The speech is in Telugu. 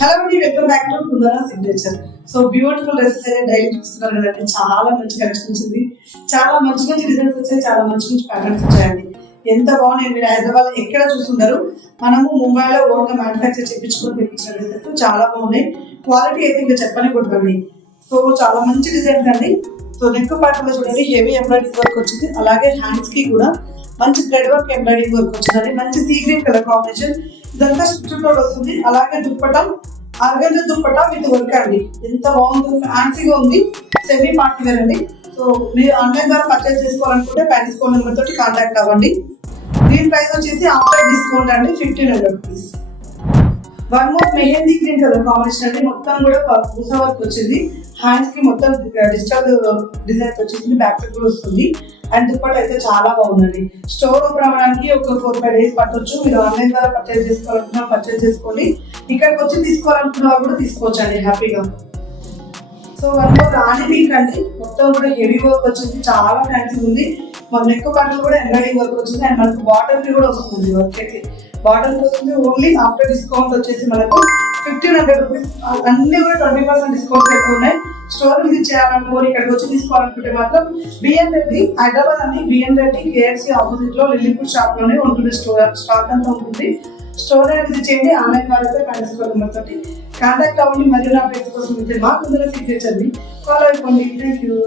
హలో అండి, welcome back to Kundana signature. So beautiful dresses అయితే డైలీ చూస్తున్నారు కదండి. చాలా మంచి కలెక్షన్ వచ్చింది, చాలా మంచి మంచి డిజైన్స్ వచ్చాయి, చాలా మంచి మంచి ప్యాటర్న్స్ వచ్చాయండి. ఎంత బాగున్నాయి. మీరు హైదరాబాద్ ఎక్కడ చూస్తున్నారు, మనము ముంబైలో ఓన్ గా మ్యానుఫ్యాక్చర్ చేయించుకొని తెప్పించిన డ్రెస్సెస్ చాలా బాగున్నాయి. క్వాలిటీ అయితే ఇంకా చెప్పని కొట్టండి. సో చాలా మంచి డిజైన్స్ అండి. సో నెక్ పార్ట్ లో చూడండి, హెవీ ఎంబ్రాయిడరీ వర్క్ వచ్చింది. అలాగే హ్యాండ్స్ కి కూడా మంచి థ్రెడ్ వర్క్ ఎంబ్రాయిడరీ వర్క్ వచ్చిందండి. మంచి సీ గ్రీన్ కలర్ కాంబినేషన్. ఇదంతా స్ట్రిప్ లోడ్ వస్తుంది. అలాగే దుప్పటం ఆర్గంజా దుప్పటా విత్ వర్క్ అండి. ఎంత బాగుంది, ఫ్యాన్సీగా ఉంది. సెమీ పార్టీ వేర్ అండి. సో మీరు ఆన్లైన్ ద్వారా పర్చేస్ చేసుకోవాలనుకుంటే ప్యారిస్ ఫోన్ నెంబర్ తోటి కాంటాక్ట్ అవ్వండి. దీని ప్రైస్ వచ్చేసి ఆఫ్టర్ డిస్కౌంట్ అండి 1500 rupees. One more mehndi green colour combination అండి. మొత్తం కూడా పూసా వర్క్ వచ్చింది. హ్యాండ్స్ కి మొత్తం డిజిటల్ డిజైన్ వచ్చేసింది. బ్యాక్ సైడ్ కూడా వస్తుంది. అండ్ దుప్పట అయితే చాలా బాగుందండి. స్టోర్ ఓపెన్ అవ్వడానికి ఒక 4-5 డేస్ పట్టొచ్చు. మీరు ఆన్లైన్ ద్వారా పర్చేస్ చేసుకోవాలనుకున్నా పర్చేస్ చేసుకోండి. ఇక్కడికి వచ్చి తీసుకోవాలనుకున్న వాళ్ళు కూడా తీసుకోవచ్చు అండి హ్యాపీగా. సో వన్ మోర్ రాణి పింక్ అండి. మొత్తం కూడా హెవీ వర్క్ వచ్చింది, చాలా ఫ్యాన్సీ ఉంది. మన నెక్ పార్ట్ కూడా ఎంబ్రాయిడరీ వర్క్ వచ్చింది. అండ్ మనకు బాటమ్ కి కూడా వస్తుంది వర్క్ అయితే. బాటమ్ వస్తుంది. ఓన్లీ ఆఫ్టర్ డిస్కౌంట్ వచ్చేసి మనకు 1500 రూపీస్. అన్ని కూడా 20% డిస్కౌంట్స్ ఎక్కువ ఉన్నాయి. స్టోర్ విజిట్ చేయాలనుకోని ఇక్కడికి వచ్చి తీసుకోవాలనుకుంటే మాత్రం బిఎన్ రెడ్డి హైదరాబాద్ అండి. బిఎన్ రెడ్డి కేఎఫ్సి ఆపోజిట్ లో లిల్లీపూర్ షాప్ లోనే ఉంటుంది. స్టాక్ అంతా ఉంటుంది. స్టోర్ విజిట్ చేయండి. ఆన్లైన్ ద్వారా కనిసుకోవడం తోటి కాంటాక్ట్ అవ్వండి. మరియు నా ప్రైస్ కోసం మా కుందన సిగ్నేచర్ని ఫాలో అయిపోండి. Thank you.